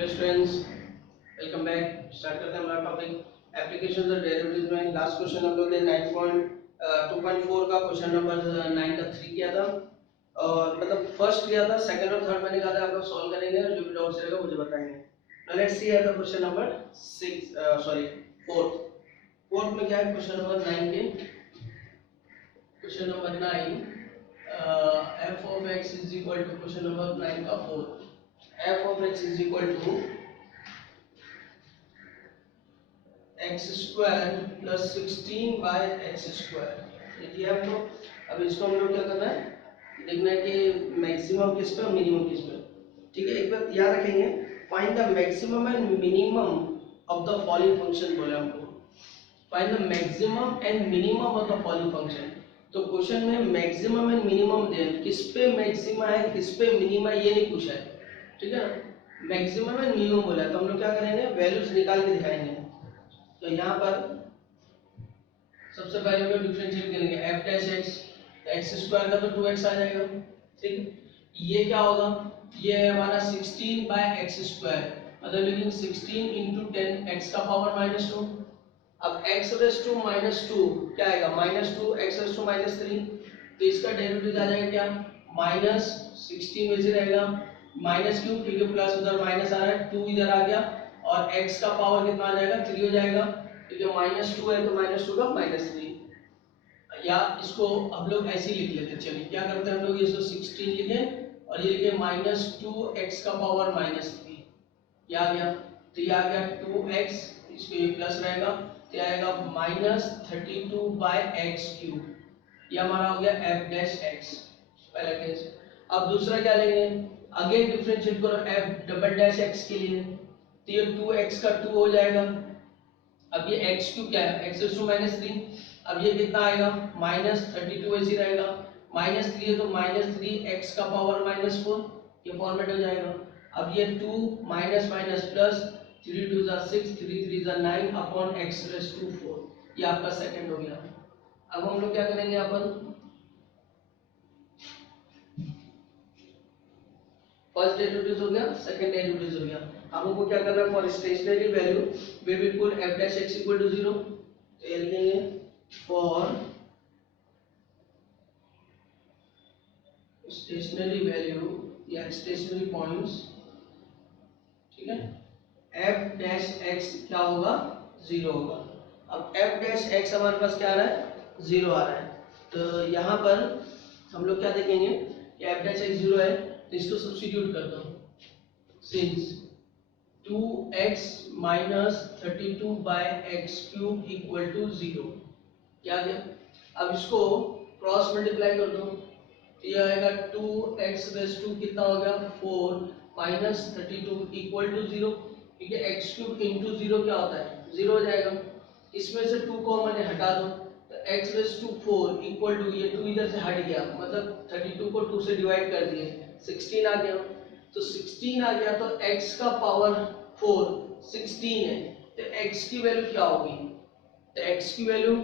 Hello students, welcome back. Start करते हैं हमारा टॉपिक एप्लीकेशन ऑफ डेरिवेटिव्स में। लास्ट क्वेश्चन हम लोग ने 9.2.4 का क्वेश्चन नंबर 9 का 3 किया था, और मतलब फर्स्ट किया था, सेकंड और थर्ड मैंने कहा था आप लोग सॉल्व करेंगे और जो भी डाउट्स रहेगा मुझे बताएंगे। Now let's see the question number 4th में क्या है क्वेश्चन नंबर 9 के। Question number 9 f of x is equal to question number 9 का 4 f of x is equal to x square plus 16 by x square। ये हम लोग अब इसको हम लोग क्या करना है, देखना है कि मैक्सिमम किस पे और मिनिमम किस पे। ठीक है, एक बात याद रखेंगे, find the maximum and minimum of the following function बोले हमको। Find the maximum and minimum of the following function. तो क्वेश्चन में मैक्सिमम एंड मिनिमम दे, किस पे मैक्सिमा है किस पे मिनिमा ये नहीं पूछा है। ठीक है ना, मैक्सिमम एंड मिनिमम बोला है तो हम लोग क्या करेंगे, वैल्यूज निकाल के दिखाएंगे। तो यहाँ पर सबसे पहले हम लोग डिफरेंशिएट करेंगे f dash x, x square का तो 2x आ जाएगा। ठीक है, ये क्या होगा, ये है हमारा 16 बाय x स्क्वायर, मतलब लिखेंगे 16 into 10 x का पावर -2। अब x रेज़ टू -2 क्या आएगा, -2 x रेज़ टू -3, तो इसका डेरिवेटिव आ जाएगा क्या, -16 वैसे रहेगा, माइनस क्यों, क्योंकि प्लस उधर माइनस आ रहा है, 2 इधर आ गया और x का पावर कितना आ जाएगा, 3 हो जाएगा, क्योंकि -2 है तो -2 का -3। या इसको हम लोग ऐसे ही लिख लेते हैं। चलिए क्या करते हैं हम लोग, इसको 16 लिखें और ये लिखें -2 x का पावर -3, ये आ गया। तो ये आ गया 2x, इसको ये प्लस रहेगा तो आएगा -32 बाय x क्यूब, ये हमारा हो गया f डैश x पहला केस। अब दूसरा क्या लेंगे, अगेन डिफरेंशिएट करो f डबल डैश x के लिए, तो ये 2x का 2 हो जाएगा। अब ये x क्यूब क्या है, x टू -3, अब ये कितना आएगा, -32 ऐसे रहेगा, -3 है तो -3 x का पावर -4, ये फॉर्मेट हो जाएगा। अब ये 2 माइनस माइनस प्लस, 3 2 जा 6, 3 3 जा 9 अपॉन x रेज़ टू 4, ये आपका सेकंड हो गया। अब हम लोग क्या करेंगे, अपन फर्स्ट डेरिवेटिव हो गया, सेकंड डेरिवेटिव हो गया। अब हमको क्या करना है, for stationary value we will put f dash x equal to 0। तो ये लिखेंगे फॉर स्टेशनरी वैल्यू या स्टेशनरी पॉइंट्स, ठीक है, f डैश x क्या होगा, 0 होगा। अब f डैश x हमारे पास क्या आ रहा है, 0 आ रहा है, तो यहाँ पर हम लोग क्या देखेंगे कि f डैश x 0 है, तो इसको सब्स्टिट्यूट कर दो, since 2x minus 32 by x cube equal to 0, क्या आ गया। अब इसको क्रॉस मल्टीप्लाई कर दो, ये आएगा 2x रेज़ टू कितना हो गया 4 माइनस 32 इक्वल टू 0, क्योंकि x क्यूब इंटू 0 क्या होता है, 0 हो जाएगा। इसमें से 2 कॉमन है, हटा दो, तो x raise to 4 equal to, ये 2 इधर से हट गया, मतलब 32 को 2 से डिवाइड कर दिए, 16 आ गया। तो 16 आ गया तो x का पावर 4 16 है, तो x की वैल्यू क्या होगी, तो x की वैल्यू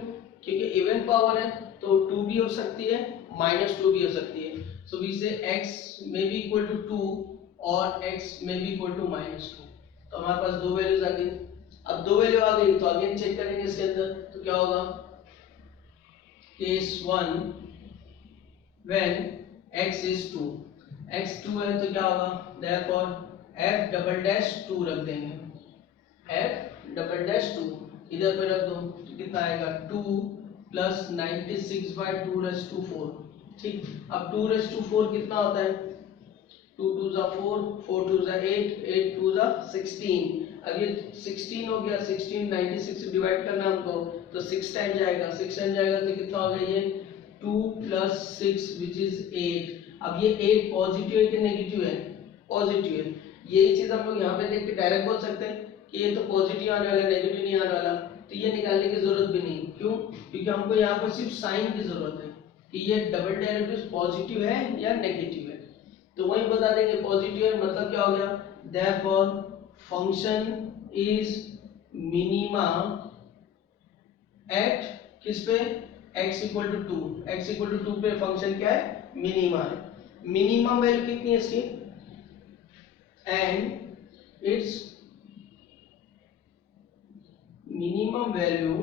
क्योंकि इवन पावर है तो 2 भी हो सकती है -2 भी हो सकती है। सो वी से x में भी इक्वल टू 2 और x में भी इक्वल टू -2, तो हमारे पास दो वैल्यूज आ गई। अब दो वैल्यू आ गई तो अगेन चेक करेंगे इसके अंदर, तो क्या होगा, case 1 when x is 2, x 2 है तो क्या होगा, देयरफॉर f डबल डैश 2 रख देंगे, f डबल डैश 2 इधर पे रख दो, तो कितना आएगा 2 प्लस 96 बाय 2 रेज़ टू 4। ठीक, अब 2 रेज़ टू 4 कितना होता है, 2 2 जा 4, 4 2 जा 8, 8 2 जा 16। अब ये 16 हो गया, 16 96 से डिवाइड करना हमको, तो 6 टाइम जाएगा, 6 टाइम जाएगा तो कितना होगा, ये 2 प्लस 6 विच इज 8। अब ये 8 पॉजिटिव है कि नेगेटिव है, पॉजिटिव है। यही चीज हम लोग यहाँ पे देख के डायरेक्ट बोल सकते हैं कि ये तो पॉजिटिव आने वाला, नेगेटिव नहीं आने वाला, तो ये निकालने की जरूरत भी नहीं। क्यों, क्योंकि हमको यहाँ पर सिर्फ साइन की जरूरत है कि ये डबल डेरिवेटिव पॉजिटिव है या नेगेटिव है, तो वही बता देंगे पॉजिटिव है, मतलब क्या हो गया, therefore function is minima at किस पे, x equal to 2, x equal to 2 पे फंक्शन क्या है, मिनिमा है। मिनिमम वैल्यू कितनी है इसकी, and its minimum value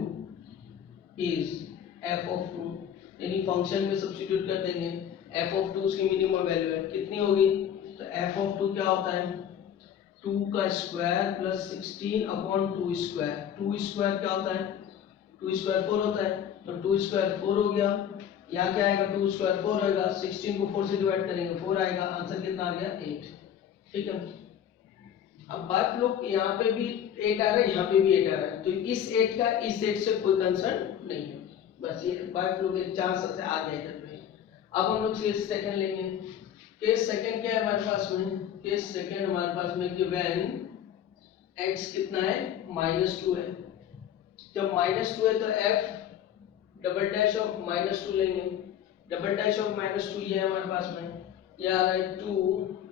is F of two, यानी फंक्शन में सब्स्टिट्यूट कर देंगे, एफ ऑफ टू उसकी मिनिमम वैल्यू है, कितनी होगी, तो एफ ऑफ टू क्या होता है 2 का square plus 16 upon 2 square, 2 square क्या होता है 2 स्क्वायर 4 होता है, तो 2 स्क्वायर 4 हो गया, यहाँ क्या आएगा 2 स्क्वायर 4 होगा, 16 को 4 से डिवाइड करेंगे 4 आएगा, आंसर कितना आ गया 8। ठीक है, अब बात लोग यहाँ पे भी 8 आ रहा है, यहाँ पे भी 8 आ रहा है, तो इस 8 का इस 8 से कोई कंसर्न नहीं है, बस ये बात लोग एक चांस से आ गया इधर पे। अब हम लोग केस सेकंड लेंगे। केस सेकंड क्या है हमारे पास में, केस सेकंड हमारे पास में कि व्हेन x कितना है -2 है, जब -2 है तो f डबल डैश ऑफ -2 लेंगे, डबल डैश ऑफ -2 ये है हमारे पास में, ये आ रहा है 2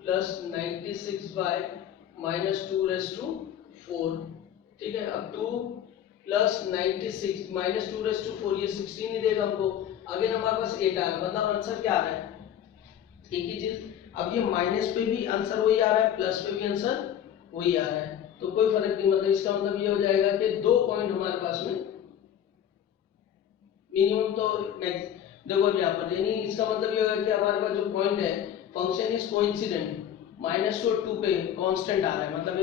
प्लस 96 बाय -2 रेज़ टू 4। ठीक है, अब 2 प्लस 96 -2 रेज़ टू 4 ये 16 ही देगा हमको, अगेन हमारे पास 8 आ रहा है, मतलब आंसर क्या आ रहा है एक ही चीज। अब ये माइनस पे भी आंसर वही आ रहा है, प्लस पे भी आंसर वही आ रहा है, तो कोई फर्क नहीं, मतलब इसका मतलब ये हो जाएगा कि 2 पॉइंट हमारे पास में मिनिमम, तो देखो यहाँ पर, यानी इसका मतलब ये होगा कि हमारे पास जो पॉइंट है फंक्शन इज कोइंसिडेंट, -2 और 2 पे कांस्टेंट आ रहा है, मतलब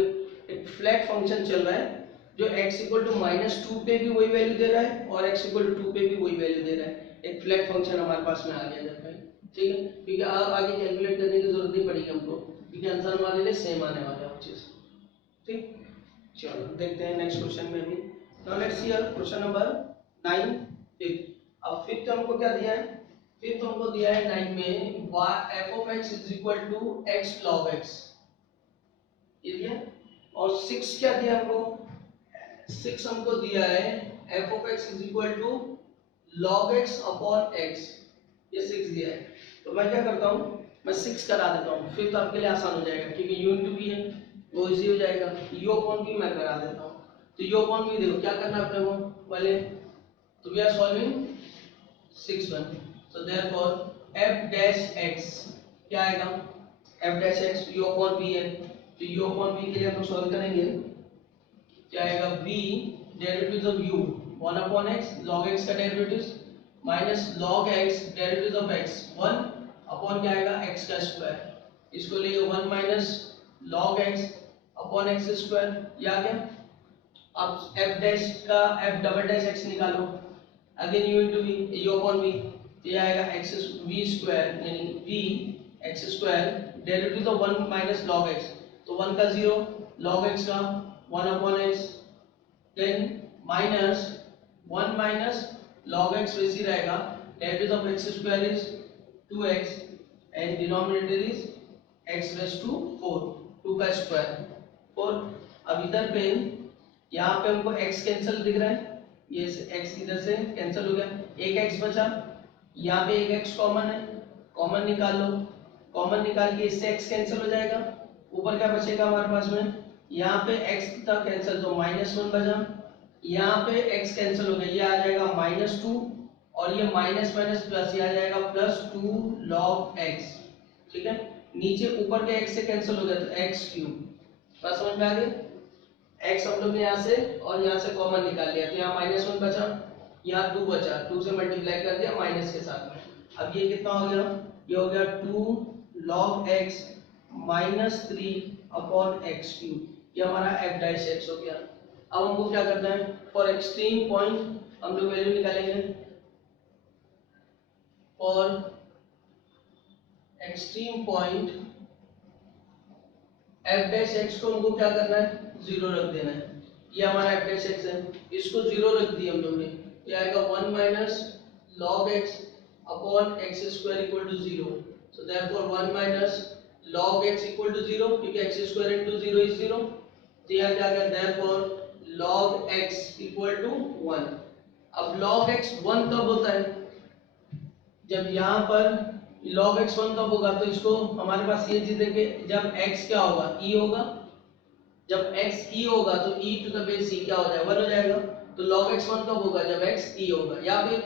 एक फ्लैट फंक्शन चल रहा है जो x इक्वल टू -2 पे भी वही वैल्यू दे रहा है और x इक्वल टू 2 पे भी वही वैल्यू दे रहा है, एक फ्लैट फंक्शन हमारे पास में आ गया जब भाई। ठीक है, क्योंकि आप आगे कैलकुलेट करने की जरूरत नहीं पड़ेगी हमको, क्योंकि आंसर हमारे लिए सेम आने वाला है वो चीज। ठीक, चलो देखते हैं नेक्स्ट क्वेश्चन में भी। Now let's see question number 9 fifth. अब फिफ्थ हमको क्या दिया है, फिफ्थ हमको दिया है 9 में f of x is equal to x log x, ये दिया, और 6 क्या दिया हमको, 6 हमको दिया है f of x is equal to log x upon x, ये 6 दिया है। तो मैं क्या करता हूँ, मैं 6 करा देता हूँ, फिर तो आपके लिए आसान हो जाएगा, क्योंकि u इंटू v है वो इजी हो जाएगा, u अपॉन v मैं करा देता हूँ। तो u अपॉन v देखो क्या करना है अपने को पहले, तो we are solving 6 1, so therefore f dash x क्या आएगा, f dash x u upon v है, तो u अपॉन v के लिए हम लोग सॉल्व करेंगे, क्या आएगा v derivative of u 1 upon x, log x का derivative minus log x derivative of x 1 upon क्या आएगा x का स्क्वायर, इसको लेंगे 1 minus log x upon x square, ये आ गया। अब f डैश का f डबल डैश x निकालो, again u into v, u upon v, ये आएगा x v स्क्वायर यानी v x square derivative of 1 minus log x, तो 1 का 0 log x का 1 upon x, then minus 1 minus log x वैसे रहेगा, derivative of x square is 2x and denominator is x raise to 4, 2 का square 4। अब इधर पे यहाँ पे हमको x कैंसिल दिख रहा है, ये x इधर से कैंसिल हो गया, एक x बचा, यहाँ पे एक x कॉमन है, कॉमन निकाल लो, कॉमन निकाल के इससे x कैंसिल हो जाएगा, ऊपर क्या बचेगा हमारे पास में, यहाँ पे x था कैंसिल तो -1 बचा, यहाँ पे x कैंसिल हो गया, ये आ जाएगा -2 और ये माइनस माइनस प्लस, ये आ जाएगा +2 log x। ठीक है, नीचे ऊपर के x से कैंसिल हो गया तो x क्यूब, बात समझ में आ गई, x हम लोग ने यहाँ से और यहाँ से कॉमन निकाल लिया, तो यहाँ -1 बचा, यहाँ 2 बचा, 2 से मल्टीप्लाई कर दिया माइनस के साथ में, अब ये कितना हो गया, ये हो गया 2 log x -3 upon x cube, ये हमारा f डैश x हो गया। अब हमको क्या करना है, फॉर एक्सट्रीम पॉइंट हम लोग वैल्यू निकालेंगे, for extreme point f dash x को हमको क्या करना है, 0 रख देना है, ये हमारा f डैश x है, इसको 0 रख दिया हम लोग ने, ये आएगा 1 minus log x upon x square equal to 0, so therefore 1 minus log x equal to 0, क्योंकि x स्क्वायर इनटू 0 इज 0, तो यहाँ क्या आ गया, therefore log x equal to 1। अब log x 1 कब होता है, जब यहाँ पर log x 1 कब होगा, तो इसको हमारे पास ये चीज है कि जब x क्या होगा, e होगा, जब x e होगा तो e to the base c क्या हो जाएगा, 1 हो जाएगा, तो log x 1 कब होगा, जब x e होगा, या फिर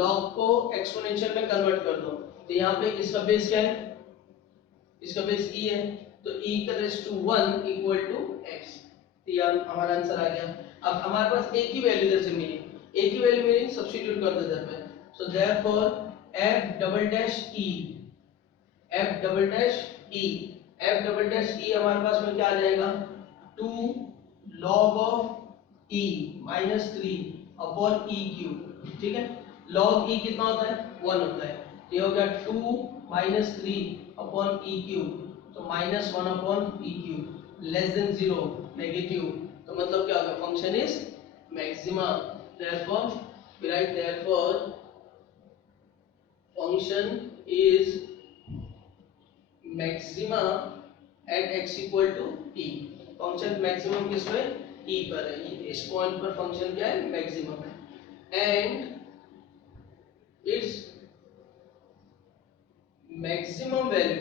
log को एक्सपोनेंशियल में कन्वर्ट कर दो, तो यहाँ पे इसका बेस क्या है, इसका बेस e है, तो e का raise to 1 equal to x। तो ये हमारा आंसर आ गया। अब हमारे पास एक ही वैल्यू इधर से मिली, एक ही वैल्यू मिली, सब्स्टिट्यूट कर देते हैं। सो therefore f double dash e, f double dash e, f double dash e हमारे पास में क्या आ जाएगा, 2 log of e minus 3 upon e cube. ठीक है, log e कितना होता है, 1 होता है। ये हो गया 2 माइनस 3 अपॉन e क्यूब, तो minus 1 upon e cube, less than 0, negative. तो मतलब क्या होगा, function is maxima. Therefore we write therefore function is maxima at x equal to e। Function maximum किस पे, e पर है। इस पॉइंट पर फंक्शन क्या है, मैक्सिमम है। एंड इट्स मैक्सिमम वैल्यू,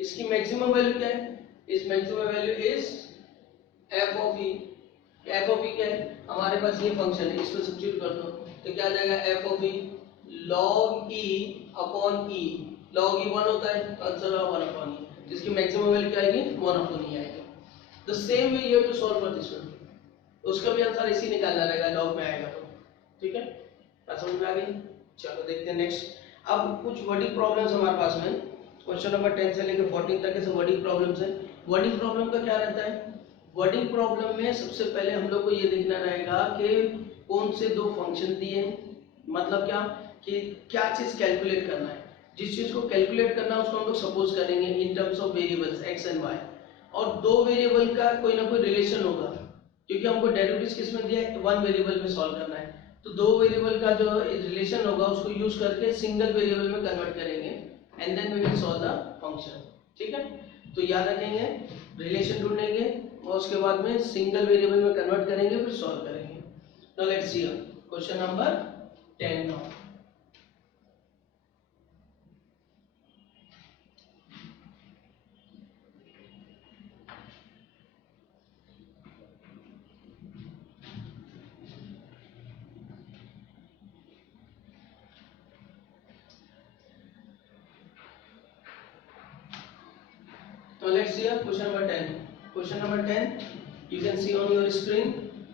इसकी मैक्सिमम वैल्यू क्या है, इस maximum value is f of e। f of e क्या है, हमारे पास ये फंक्शन है, इसको सब्स्टिट्यूट कर दो तो क्या आ जाएगा, f of e log e upon e। log e 1 होता है तो आंसर होगा 1 अपॉन e, जिसकी मैक्सिमम वैल्यू क्या आएगी, 1 अपॉन e आएगी। The same way you have to solve for this one, उसका भी आंसर इसी निकालना रहेगा, log में आएगा तो। ठीक है, बात समझ में आ गई। चलो देखते हैं नेक्स्ट। अब कुछ वर्डिंग प्रॉब्लम्स हमारे पास में, क्वेश्चन नंबर 10 से लेकर 14 तक के वर्डिंग प्रॉब्लम्स है। वर्डिंग प्रॉब्लम का क्या रहता है, वर्डिंग प्रॉब्लम में सबसे पहले हम लोग को ये देखना रहेगा कि कौन से दो फंक्शन दिए, मतलब क्या कि क्या चीज कैलकुलेट करना है। जिस चीज को कैलकुलेट करना है उसको हम लोग सपोज करेंगे in terms of variables x and y, और दो वेरिएबल का कोई ना कोई रिलेशन होगा, क्योंकि हमको डेरिवेटिव्स किस में दिया है, वन वेरिएबल में सॉल्व करना है। तो दो वेरिएबल का जो रिलेशन होगा उसको यूज करके सिंगल वेरिएबल में कन्वर्ट करेंगे and then we will solve the function. ठीक है, तो याद रखेंगे, रिलेशन ढूंढेंगे और उसके बाद में सिंगल वेरिएबल में कन्वर्ट करेंगे, फिर सॉल्व करेंगे। Now let's see question number 10 now. Now let's see question number 10. Question number 10 you can see on your screen.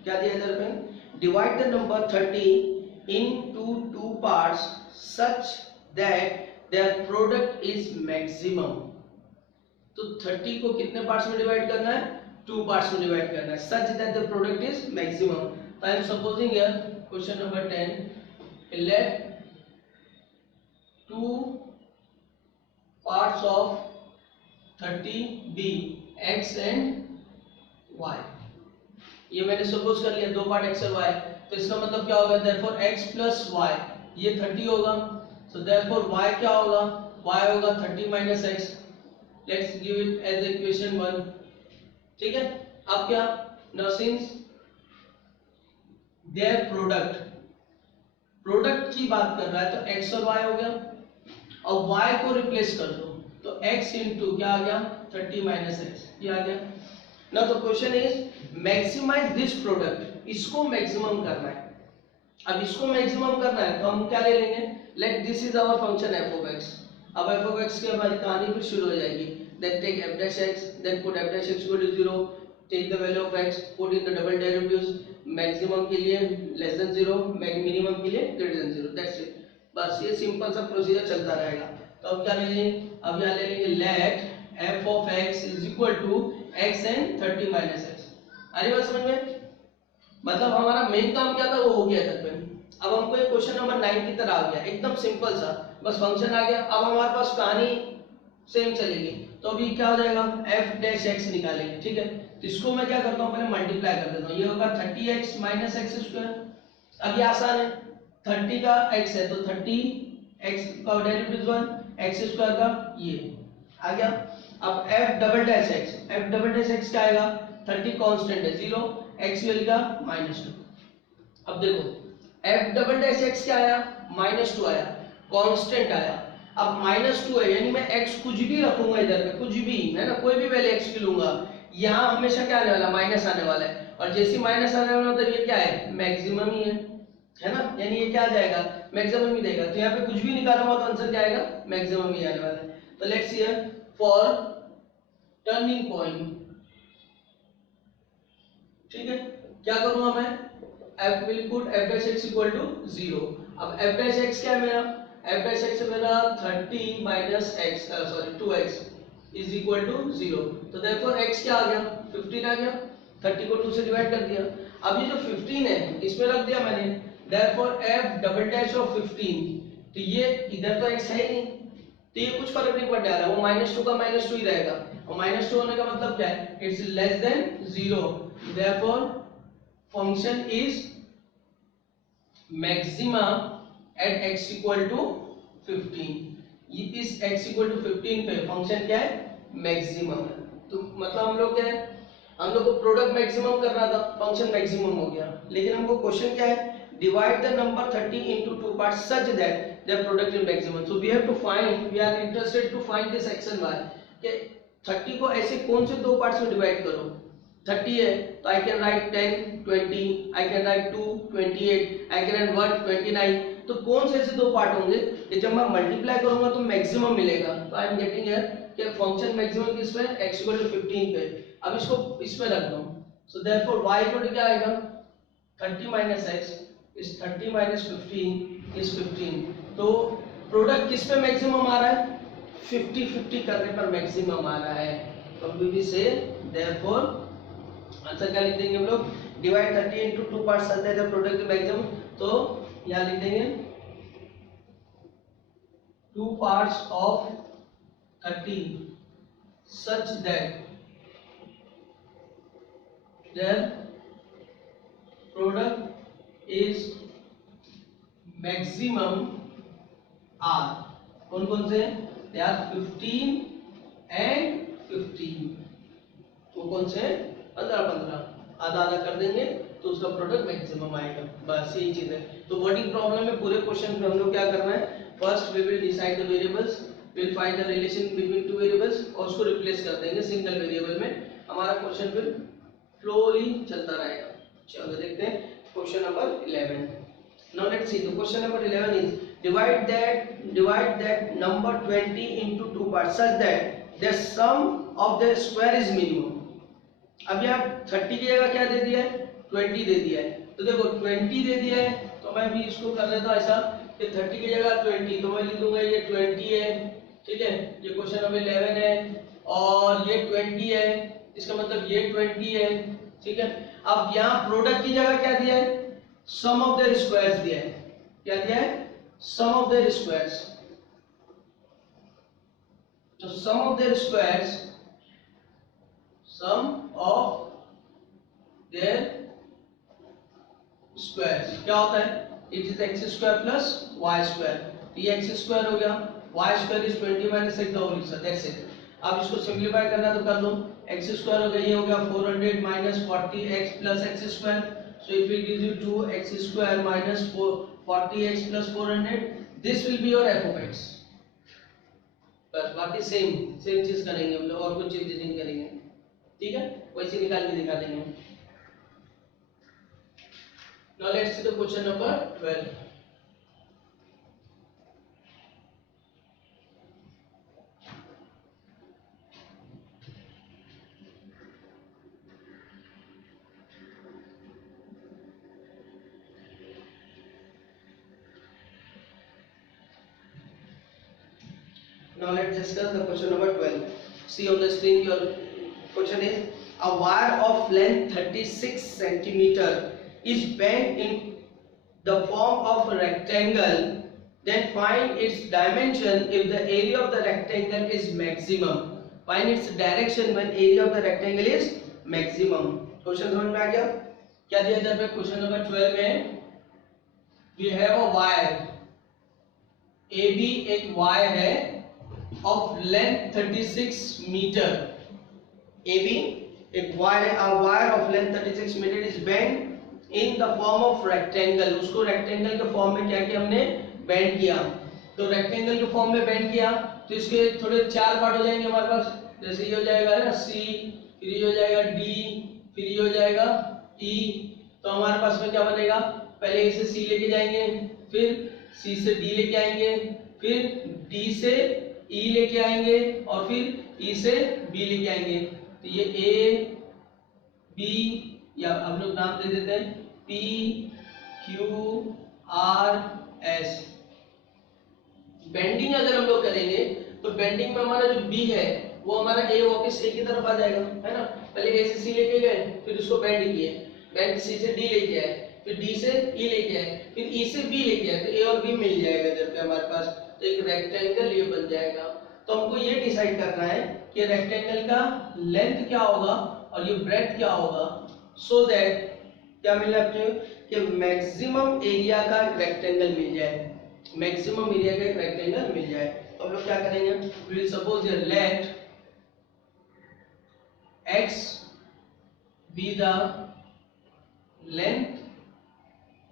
क्या दिया इधर पे, divide the number 30 into two parts such that their product is maximum. तो 30 को कितने parts में divide करना है, 2 पार्ट्स में डिवाइड करना है, such that the product is maximum. So I am supposing here question number 10, let two parts of 30 b x and y। ये मैंने सपोज कर लिया, दो पार्ट x और y, तो इसका मतलब क्या होगा, therefore x plus y ये 30 होगा, so therefore y क्या होगा, y होगा 30 minus x। let's give it as equation 1। ठीक है, अब क्या, now since their प्रोडक्ट की बात कर रहा है तो x और y हो गया, और y को रिप्लेस कर दो तो x इंटू क्या आ गया, 30 माइनस एक्स, ये आ गया ना। तो question is maximize this product, इसको मैक्सिमम करना है। अब इसको मैक्सिमम करना है तो हम क्या ले लेंगे, let this is our function f of x। अब f ऑफ x की हमारी कहानी फिर शुरू हो जाएगी, then take f dash x, then put f dash x equal to 0, take the value of x, put in the double derivatives, maximum के लिए लेस देन 0, मिनिमम के लिए ग्रेटर देन 0, दैट्स इट। बस ये सिंपल सा procedure चलता रहेगा। तो अब क्या ले लेंगे, अब यहाँ ले लेंगे let f of x is equal to x and 30 minus x. अरे बात समझ में, मतलब हमारा मेन काम क्या था वो हो गया तक पे। अब हमको ये क्वेश्चन नंबर 9 की तरह आ गया, एकदम सिंपल सा, बस फंक्शन आ गया। अब हमारे पास कहानी सेम चलेगी, तो अभी क्या हो जाएगा, f डैश x निकालेंगे। ठीक है, तो इसको मैं क्या करता हूँ, पहले मल्टीप्लाई कर देता हूँ, ये होगा 30x माइनस एक्स स्क्वायर। अब ये आसान है, 30 का x है तो 30x का डेरिवेटिव 1, x स्क्वायर का ये आ गया। अब f डबल डैश x क्या आएगा, 30 कांस्टेंट है 0, x वैल्यू का -2। अब देखो f डबल डैश x क्या आया, -2 आया, कांस्टेंट आया। अब -2 है यानी मैं x कुछ भी रखूंगा इधर पे, कुछ भी है ना, कोई भी वैल्यू x की लूंगा, यहाँ हमेशा क्या आने वाला, माइनस आने वाला है। और जैसे माइनस आने वाला मतलब ये क्या है, मैक्सिमम ही है ना, यानी ये क्या आ जाएगा, मैक्सिमम ही देगा। तो यहाँ पे कुछ भी निकालूंगा तो आंसर क्या आएगा, मैक्सिमम ही आने वाला है। तो let's see here for turning point, ठीक है। क्या करूंगा मैं, f will put f dash x equal to 0। अब f dash x क्या है मेरा, f dash x है मेरा 30 minus x sorry 2x is equal to 0। तो therefore x क्या आ गया, 15 आ गया, 30 को 2 से डिवाइड कर दिया। अब ये जो 15 है इसमें रख दिया मैंने, therefore f double dash of 15, तो ये इधर तो x है ही नहीं, तो ये कुछ फर्क नहीं पड़ने वाला, वो -2 का -2 ही रहेगा, और -2 होने का मतलब क्या है, it's less than 0, therefore function is maximum at x equal to 15। ये इस x equal to 15 पे फंक्शन क्या है, मैक्सिमम है। तो मतलब हम लोग क्या है, हम लोग को प्रोडक्ट मैक्सिमम करना था, फंक्शन मैक्सिमम हो गया, लेकिन हमको क्वेश्चन क्या है, divide the number 30 into 2 parts such that their product is maximum। so we have to find, we are interested to find this x and y कि 30 को ऐसे कौन से दो पार्ट्स में डिवाइड करो, 30 है तो I can write 10 20, I can write 2 28, I can write 1 29, तो कौन से ऐसे दो पार्ट होंगे कि जब मैं मल्टीप्लाई करूंगा तो मैक्सिमम मिलेगा। तो आई एम गेटिंग हियर कि फंक्शन मैक्सिमम किस पे, x इक्वल टू 15 पे। अब इसको इसमें रख दो, so therefore y equal to क्या आएगा, 30 minus x is 30 minus 15 is 15। तो प्रोडक्ट किस पे मैक्सिमम आ रहा है, 50 50 करने पर मैक्सिमम आ रहा है। तो we will say therefore answer क्या लिख देंगे हम लोग, डिवाइड 30 into 2 पार्ट्स करते हैं प्रोडक्ट के मैक्सिमम, तो यहां लिख देंगे 2 parts of 30 such that their product is maximum are, कौन कौन से, they are 15 and 15, वो कौन से 15 15, आधा आधा कर देंगे तो उसका प्रोडक्ट मैक्सिमम आएगा, बस यही चीज है। तो वर्डिंग प्रॉब्लम में पूरे क्वेश्चन में हम लोग क्या करना है, first we will decide the variables, will find the relation between two variables और उसको रिप्लेस कर देंगे सिंगल वेरिएबल में, हमारा क्वेश्चन फिर फ्लोली चलता रहेगा। चलो देखते हैं question number 11। Now let's see, the question number 11 is divide that number 20 into 2 parts such that the sum of their square is minimum। अब यहाँ 30 की जगह क्या दे दिया है, 20 दे दिया है, तो देखो 20 दे दिया है तो मैं भी इसको कर लेता हूँ ऐसा कि 30 की जगह 20, तो मैं लिख दूंगा ये 20 है, ठीक है, ये क्वेश्चन नंबर 11 है और ये 20 है, इसका मतलब ये 20 है, ठीक है। अब यहाँ प्रोडक्ट की जगह क्या दिया है, सम ऑफ देयर स्क्वायर्स दिया है, क्या दिया है, सम ऑफ देयर स्क्वायर्स, तो sum of their squares, sum of their squares क्या होता है, it is x square plus y square, तो ये एक्स स्क्वायर हो गया, y square is 20 minus x the whole square, that's it. अब इसको सिंपलीफाई करना तो कर लो, एक्स स्क्वायर हो गया, ये हो गया 400 minus 40x plus x square, so it will give you 2x square minus 40x plus 400, this will be your f of x। बस बाकी सेम चीज करेंगे हम लोग, और कुछ चीज नहीं करेंगे, ठीक है, वैसे निकाल के दिखा देंगे। Now let's see the question number 12। Now let's discuss the question number 12. See on the screen, your question is, a wire of length 36 centimeter is bent in the form of a rectangle, then find its dimension if the area of the rectangle is maximum, find its direction when area of the rectangle is maximum। Question समझ में आ गया, क्या दिया जाता है question number 12 में, we have a wire, AB एक wire है of length 36 meter, AB एक वायर है, a wire of length 36 meter is bent in the form of rectangle, उसको रेक्टेंगल के फॉर्म में क्या किया हमने, बेंड किया, तो रेक्टेंगल के फॉर्म में बेंड किया तो इसके थोड़े चार पार्ट हो जाएंगे हमारे पास, जैसे ये हो जाएगा ना C, फिर ये हो जाएगा D, फिर ये हो जाएगा E, तो हमारे पास में क्या बनेगा, पहले A से C लेके जाएंगे, फिर C से D लेके आएंगे, फिर D से E लेके आएंगे और फिर E से बी लेके आएंगे तो ये ए बी, या हम लोग नाम दे देते हैं P Q R S. Bending अगर हम लोग करेंगे तो बेंडिंग में हमारा जो बी है वो हमारा ए वापस ए की तरफ आ जाएगा, है ना। पहले ए से सी लेके गए, फिर उसको बेंड किए, बेंड सी से डी लेके आए, फिर डी से ई लेके आए, फिर ई से बी लेके आए, तो ए और बी मिल जाएगा इधर पे हमारे पास, तो एक रेक्टेंगल ये बन जाएगा। तो हमको ये डिसाइड करना है कि रेक्टेंगल का लेंथ क्या होगा और ये ब्रेड्थ क्या होगा, सो दैट क्या मिलना चाहिए कि मैक्सिमम एरिया का रेक्टेंगल मिल जाए, मैक्सिमम एरिया का एक रेक्टेंगल मिल जाए। तो हम लोग क्या करेंगे, we will suppose here let x be the length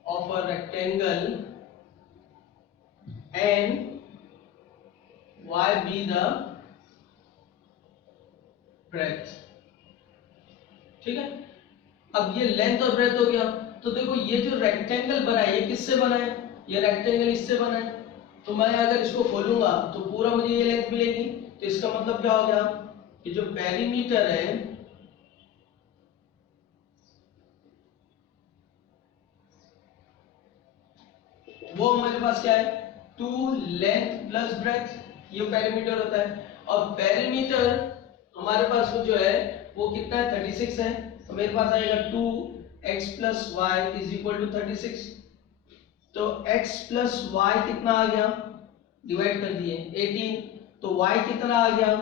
of a rectangle and y be the breadth। ठीक है, अब ये लेंथ और ब्रेथ हो गया। तो देखो ये जो रेक्टेंगल बना है ये किससे बना है, ये रेक्टेंगल इससे बना है। तो मैं अगर इसको खोलूंगा तो पूरा मुझे ये लेंथ मिलेगी, तो इसका मतलब क्या हो गया कि जो पेरीमीटर है वो हमारे पास क्या है, 2 लेंथ प्लस ब्रेथ, ये पेरीमीटर होता है। और पेरीमीटर हमारे पास जो है वो कितना है, 36 है। तो मेरे पास आएगा 2x plus y is equal to 36। तो x प्लस वाई कितना आ गया, डिवाइड कर दिए 18, तो y कितना आ गया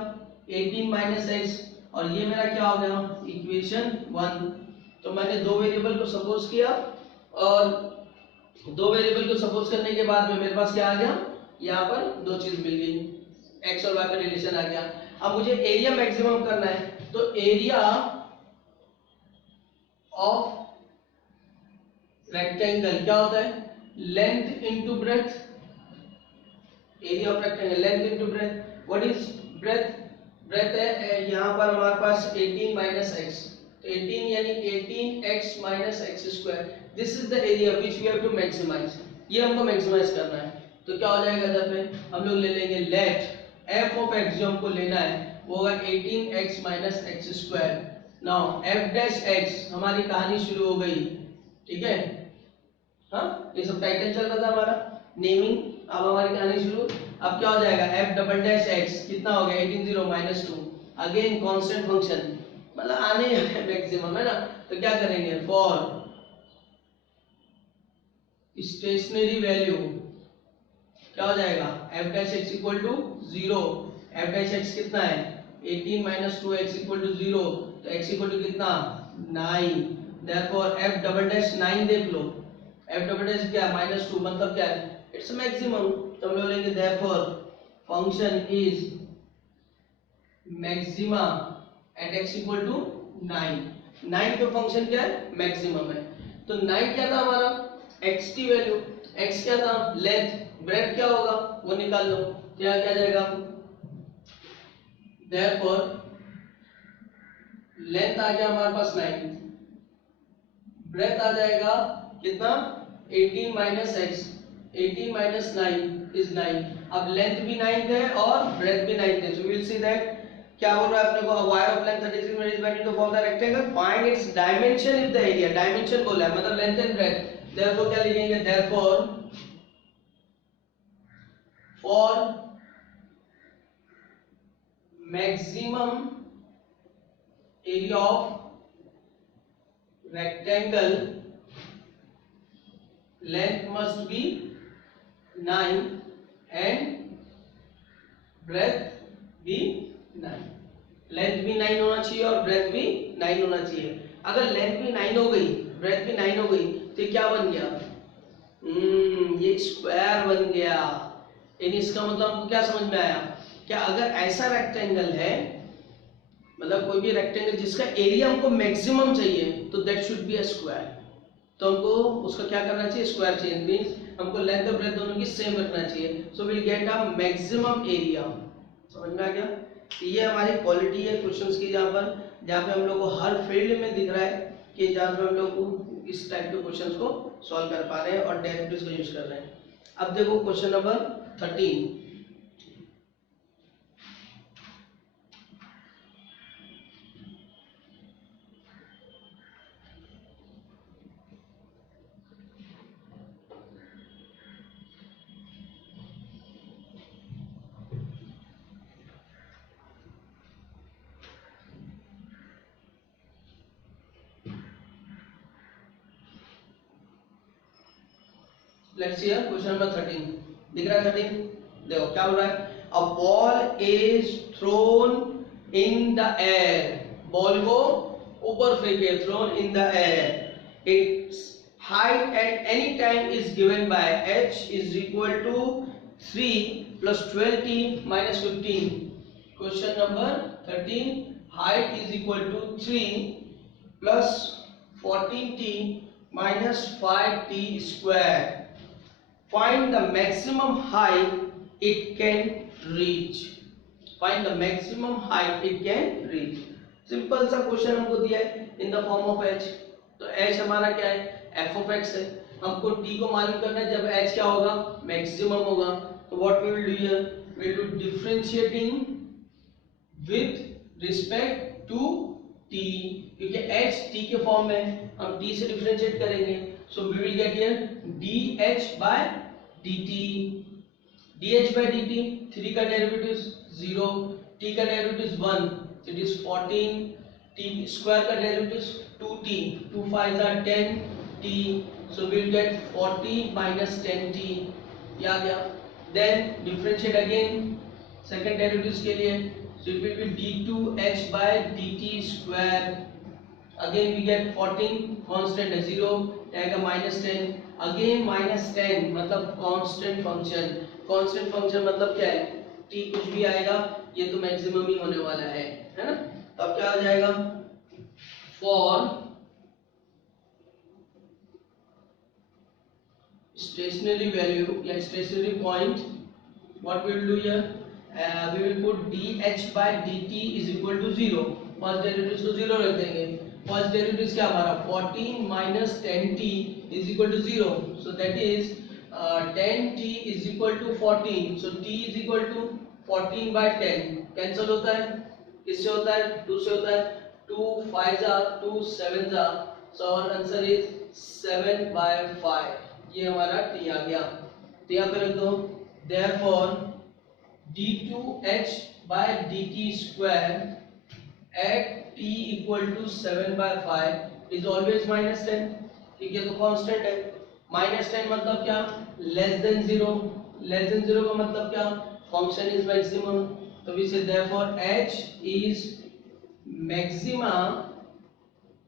18 माइनस एक्स, और ये मेरा क्या हो गया इक्वेशन 1। तो मैंने दो वेरिएबल को सपोज किया, और दो वेरिएबल को सपोज करने के बाद में मेरे पास क्या आ गया, यहाँ पर दो चीज मिल गई, x और y का रिलेशन आ गया। अब मुझे एरिया मैक्सिमम करना है, तो एरिया ऑफ रेक्टेंगल क्या होता है, length into breadth, area of rectangle length into breadth. What is breadth, breadth है यहाँ पर हमारे पास 18 माइनस एक्स, तो 18 यानी 18x minus x square, this is the area which we have to maximize, ये हमको मैक्सिमाइज करना है। तो क्या हो जाएगा इधर पे, हम लोग ले लेंगे लेट f ऑफ x जो हमको लेना है वो होगा 18x minus x square. Now f dash x, हमारी कहानी शुरू हो गई, ठीक है। हाँ, ये सब टाइटल चल रहा था हमारा नेमिंग, अब हमारी कहानी शुरू। अब क्या हो जाएगा f डबल डैश x कितना हो गया 18 0 माइनस 2, अगेन कांस्टेंट फंक्शन, मतलब आने ही मैक्सिमम है ना। तो क्या करेंगे, फॉर स्टेशनरी वैल्यू क्या हो जाएगा f dash x equal to 0, f dash x कितना है 18 माइनस 2x इक्वल टू 0, तो x इक्वल टू कितना 9, देयरफॉर f डबल डैश 9 देख लो, f डबल डैश क्या माइनस 2 मतलब क्या है, इट्स मैक्सिमम। तो हम लोग लेंगे therefore function is maxima at x equal to 9, 9 पे फंक्शन क्या है मैक्सिमम है। तो 9 क्या था हमारा x की वैल्यू, x क्या था लेंथ, ब्रेथ क्या होगा वो निकाल लो, क्या क्या जाएगा, देयरफॉर लेंथ आ गया हमारे पास 9, ब्रेथ आ जाएगा कितना 18 माइनस एक्स, 18 माइनस 9 इज 9। अब लेंथ भी 9 है और ब्रेथ भी 9 है, so we will see that क्या बोल रहा है अपने को, wire of length 36 minute is very to form the rectangle, find its dimension if the area, dimension बोला है मतलब लेंथ एंड ब्रेथ, देयरफॉर क्या लिखेंगे, therefore for maximum area of rectangle length must be 9 and breadth भी 9, length भी 9 होना चाहिए और ब्रेथ भी 9 होना चाहिए। अगर लेंथ भी 9 हो गई ब्रेथ भी 9 हो गई तो क्या बन गया, ये स्क्वायर बन गया। यानी इसका मतलब हमको क्या समझ में आया, क्या अगर ऐसा रेक्टेंगल है, मतलब कोई भी रेक्टेंगल जिसका एरिया हमको मैक्सिमम चाहिए तो that should be a square, तो हमको उसका क्या करना चाहिए, स्क्वायर चाहिए, मींस हमको लेंथ और ब्रेथ दोनों की सेम रखना चाहिए, so will get a maximum area. समझ में आ गया, तो ये हमारी क्वालिटी है क्वेश्चंस की, जहाँ पे हम लोग को हर फील्ड में दिख रहा है कि जहाँ पे हम लोग इस टाइप के क्वेश्चंस को सॉल्व कर पा रहे हैं और डेरिवेटिव्स का यूज कर रहे हैं। अब देखो question number 13, let's see question number 13 दिख रहा है 13 देखो क्या हो रहा है a ball is thrown in the air ball को ऊपर फेंके thrown in the air its height at any time is given by h is equal to 3 plus 12t minus 15 question number 13 height is equal to 3 plus 14t minus 5t square find the maximum height it can reach find the maximum height it can reach simple सा question हमको दिया है in the form of h तो h हमारा क्या है f of x है हमको t को मालूम करना है जब h क्या होगा मैक्सिमम होगा तो what we will do here we will do differentiating with respect to t क्योंकि h t के फॉर्म में हम t से डिफरेंशिएट करेंगे so we will get here dh by dt dh by dt 3 का डेरिवेटिव 0 t का derivative 1 it is 14 t square का derivative 2t 2 5 are 10 t so we will get 40 minus 10t ये आ गया then differentiate again second derivatives के लिए so it will be d2h by dt square again we get 14 constant है 0 आएगा minus 10 again minus 10 मतलब constant function मतलब क्या है t कुछ भी आएगा ये तो मैक्सिमम ही होने वाला है ना तब क्या आ जाएगा for stationary value या stationary point what we will do here we will put dh by dt is equal to 0 first derivative को 0 रख देंगे फर्स्ट डेरिवेटिव क्या हमारा 14 minus 10t is equal to 0 so that is 10t is equal to 14 so t is equal to 14 by 10 cancel होता है किससे होता है 2 से होता है 2 5 2 7 so our answer is 7 by 5 ये हमारा t आ गया तो यहाँ पे रख दो therefore d2h by dt square at t equal to 7 by 5 is always minus 10 ठीक है तो कांस्टेंट है minus 10 मतलब क्या less than 0 का मतलब क्या function is maximum तो we say therefore h is maxima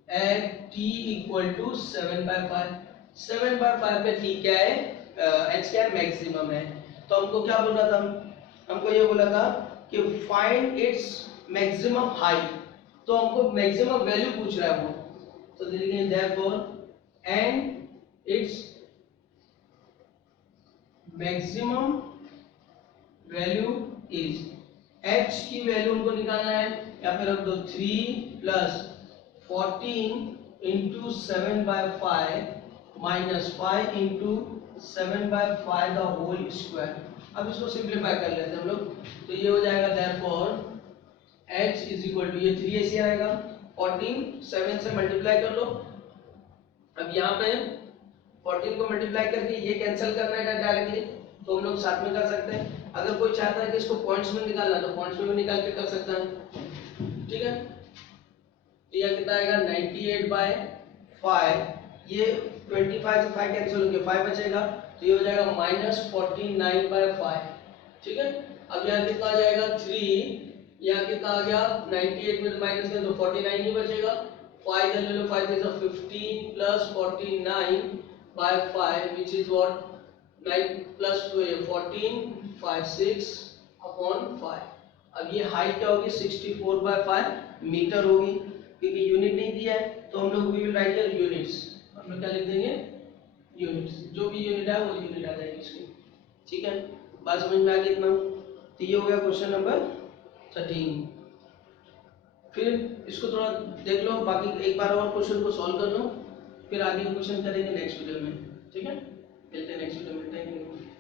at t equal to 7 by 5 7 by 5 पे t क्या है h क्या है मैक्सिमम है तो हमको क्या बोल रहा था हमको ये बोला था कि फाइंड इट्स मैक्सिमम हाइट तो हमको मैक्सिमम वैल्यू पूछ रहा है वो तो लिखेंगे therefore and its maximum value is h की वैल्यू उनको निकालना है यहाँ पे रख दो 3 plus 14 into 7 by 5 minus 5 into 7 by 5 the whole square अब इसको सिंपलीफाई कर लेते हैं हम लोग तो ये हो जाएगा therefore h is equal to ये 3 ऐसे आएगा 14 7 से मल्टीप्लाई कर लो अब यहाँ पे 14 को मल्टीप्लाई करके ये कैंसिल करना है डायरेक्टली तो हम लोग साथ में कर सकते हैं अगर कोई चाहता है कि इसको पॉइंट्स में निकालना तो पॉइंट्स में भी निकाल के कर सकता है ठीक है यह कितना आएगा 98 by 5 ये 25 से 5 कैंसिल होंगे 5 बचेगा तो ये हो जाएगा -49 by 5 ठीक है अब यहाँ कितना आ जाएगा 3 यहाँ कितना आ गया 98 में माइनस करें तो 49 ही बचेगा 5 इधर ले लो 5 is 15 plus 49 by 5 which is what 9 plus 14 5 6 upon 5 अब ये हाइट क्या होगी 64 by 5 मीटर होगी क्योंकि यूनिट नहीं दिया है तो हम लोग we will write here units हम लोग क्या लिख देंगे यूनिट्स जो भी यूनिट है वो यूनिट आ जाएगी इसकी ठीक है बात समझ में आ गई इतना तो ये हो गया क्वेश्चन नंबर 13 फिर इसको थोड़ा देख लो बाकी एक बार और क्वेश्चन को सॉल्व कर लो फिर आगे क्वेश्चन करेंगे नेक्स्ट वीडियो में ठीक है मिलते हैं नेक्स्ट वीडियो में थैंक यू